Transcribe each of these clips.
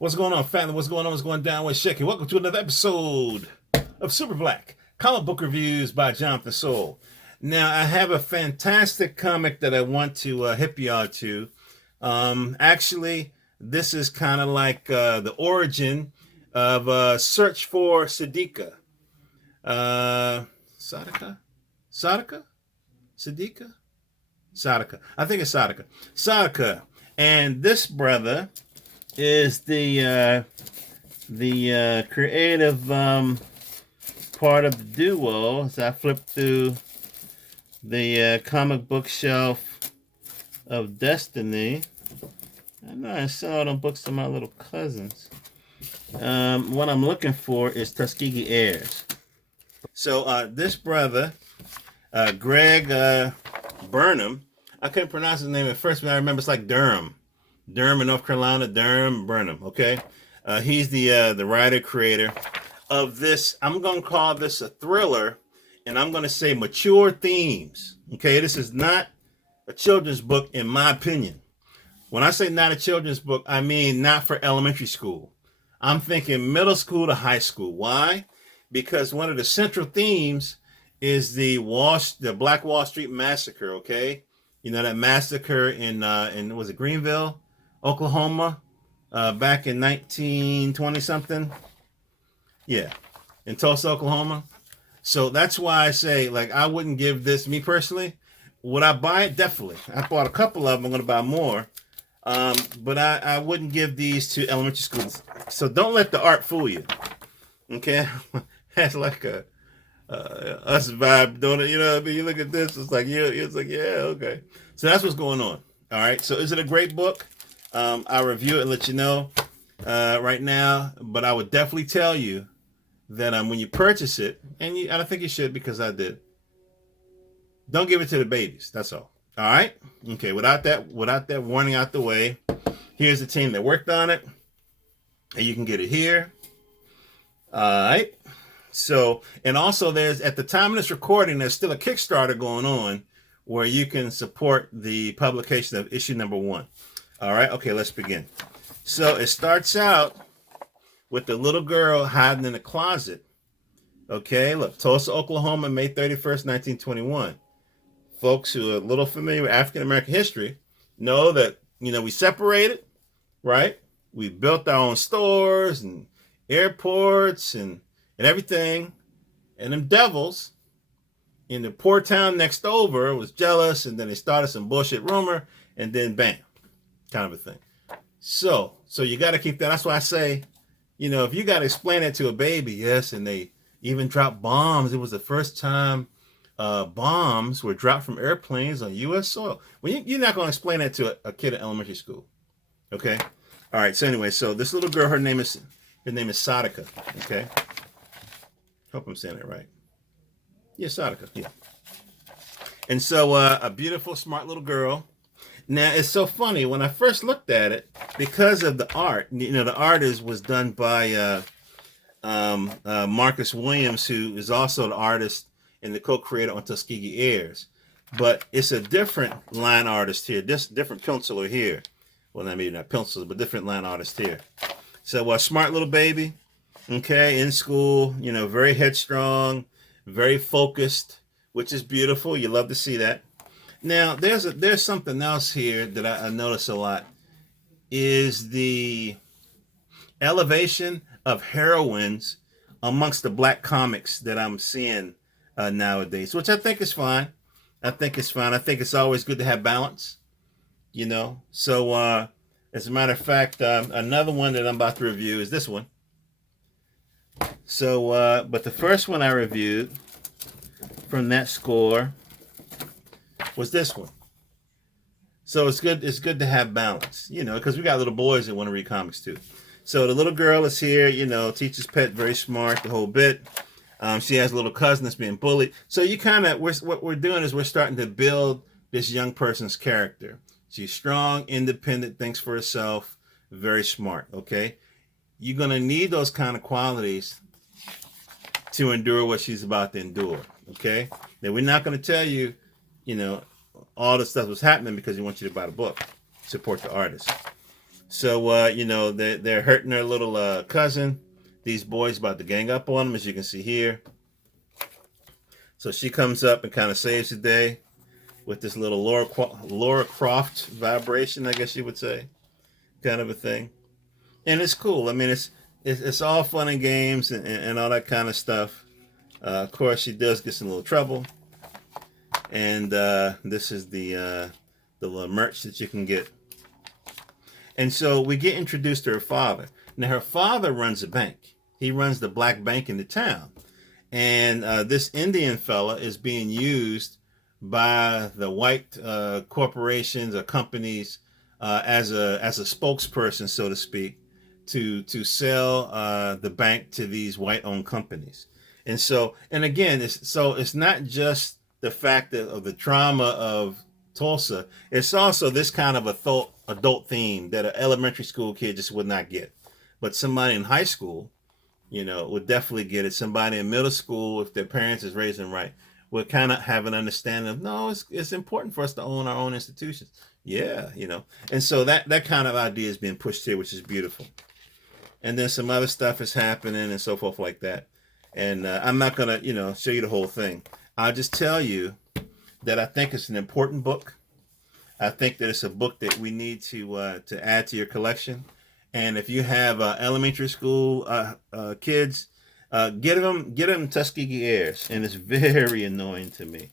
What's going on, family? What's going on? What's going down? What's shaking? Welcome to another episode of Super Black Comic Book Reviews by Jonathan Soul. Now, I have a fantastic comic that I want to hip y'all to. Actually, this is kind of like the origin of Search For Sadiqah. Sadiqah? Sadiqah? Sadiqah? Sadiqah. I think it's Sadiqah. Sadiqah. And this brother is the creative part of the duo. As I flip through the comic book shelf of Destiny, I know I sell all them books to my little cousins. What I'm looking for is Tuskegee Heirs. So this brother, Greg Burnham, I couldn't pronounce his name at first, but I remember it's like Durham in North Carolina. Burnham. Okay, he's the writer creator of this. I'm gonna call this a thriller, and I'm gonna say mature themes. Okay, this is not a children's book in my opinion. When I say not a children's book, I mean not for elementary school. I'm thinking middle school to high school. Why? Because one of the central themes is the Black Wall Street massacre. Okay, you know that massacre in was it Greenville, Oklahoma, back in 1920 something. Yeah, in Tulsa, Oklahoma. So that's why I say, like, I wouldn't give this, me personally. Would I buy it? Definitely. I bought a couple of them. I'm going to buy more. But I wouldn't give these to elementary schools. So don't let the art fool you. Okay? Has like a us vibe, don't it? You know what I mean? You look at this, it's like, yeah, okay. So that's what's going on. All right. So is it a great book? I'll review it and let you know right now. But I would definitely tell you that when you purchase it, and I don't think you should because I did, don't give it to the babies. That's all. All right. Okay. Without that warning out the way, here's the team that worked on it, and you can get it here. All right. So, and also there's, at the time of this recording, there's still a Kickstarter going on where you can support the publication of issue number 1. All right. Okay. Let's begin. So it starts out with the little girl hiding in a closet. Okay. Look, Tulsa, Oklahoma, May 31st, 1921. Folks who are a little familiar with African-American history know that, we separated, right? We built our own stores and airports and everything. And them devils in the poor town next over was jealous, and then they started some bullshit rumor, and then bam, kind of a thing. So you got to keep that. That's why I say, if you got to explain it to a baby, yes, and they even dropped bombs. It was the first time bombs were dropped from airplanes on U.S. soil. Well, you're not going to explain that to a kid in elementary school. Okay? All right, so anyway, so this little girl, her name is Sadiqah. Okay? Hope I'm saying it right. Yeah, Sadiqah. Yeah. And so a beautiful, smart little girl. Now, it's so funny. When I first looked at it, because of the art, the art was done by Marcus Williams, who is also the artist and the co-creator on Tuskegee Heirs. But it's a different line artist here, different penciler here. Well, maybe not pencils, but different line artist here. So a smart little baby, okay, in school, very headstrong, very focused, which is beautiful. You love to see that. Now, there's something else here that I notice a lot, is the elevation of heroines amongst the black comics that I'm seeing nowadays, which I think is fine. I think it's always good to have balance, So, as a matter of fact, another one that I'm about to review is this one. So, but the first one I reviewed from that score was this one. So it's good to have balance, because we got little boys that want to read comics too. So the little girl is here, teacher's pet, very smart, the whole bit. She has a little cousin that's being bullied. So what we're doing is we're starting to build this young person's character. She's strong, independent, thinks for herself, very smart, okay? You're going to need those kind of qualities to endure what she's about to endure, okay? Now, we're not going to tell you, all the stuff was happening because we want you to buy the book, support the artist. So you know, they're hurting their little cousin. These boys about to gang up on him, as you can see here. So she comes up and kind of saves the day with this little Laura Croft vibration, I guess you would say, kind of a thing. And it's cool. I mean, it's all fun and games and all that kind of stuff. Of course, she does get in a little trouble, and this is the little merch that you can get. And so we get introduced to her father. Now, her father runs a bank. He runs the black bank in the town. And this Indian fella is being used by the white corporations or companies as a spokesperson, so to speak, to sell the bank to these white-owned companies. And so, and again, it's not just the fact of the trauma of Tulsa. It's also this kind of adult theme that an elementary school kid just would not get, but somebody in high school, you know, would definitely get it. Somebody in middle school, if their parents is raising them right, would kind of have an understanding of, no, it's important for us to own our own institutions. Yeah, you know. And so that kind of idea is being pushed here, which is beautiful. And then some other stuff is happening and so forth like that. And I'm not going to, you know, show you the whole thing. I'll just tell you that I think it's an important book. I think that it's a book that we need to add to your collection. And if you have elementary school kids, get them Tuskegee Heirs. And it's very annoying to me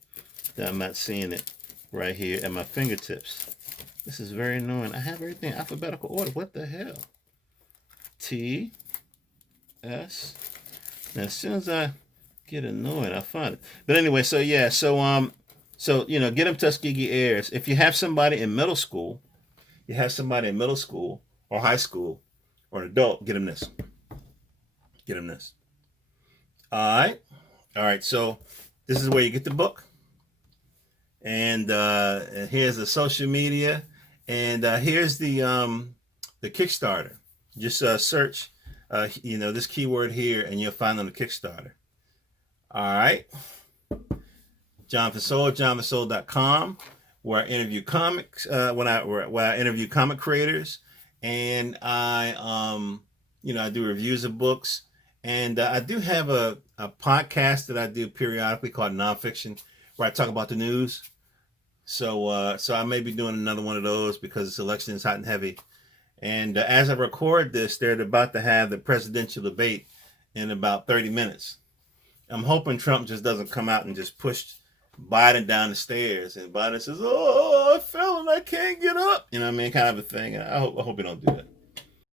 that I'm not seeing it right here at my fingertips. This is very annoying. I have everything in alphabetical order. What the hell? T, S. Now, as soon as I get annoyed, I find it. But anyway, so yeah, so you know, get them Tuskegee Heirs. If you have somebody in middle school, or high school, or an adult, get them this. Get them this. All right. So this is where you get the book, and here's the social media, and here's the Kickstarter. Just search, you know, this keyword here, and you'll find on the Kickstarter. All right. Jonathan Soul, jonathansoul.com, where I interview comics, where I interview comic creators, and I you know, I do reviews of books, and I do have a podcast that I do periodically called Nonfiction, where I talk about the news. So I may be doing another one of those because this election is hot and heavy. And as I record this, they're about to have the presidential debate in about 30 minutes. I'm hoping Trump just doesn't come out and just push Biden down the stairs, and Biden says, "Oh, I fell and I can't get up." You know what I mean? Kind of a thing. I hope he don't do that.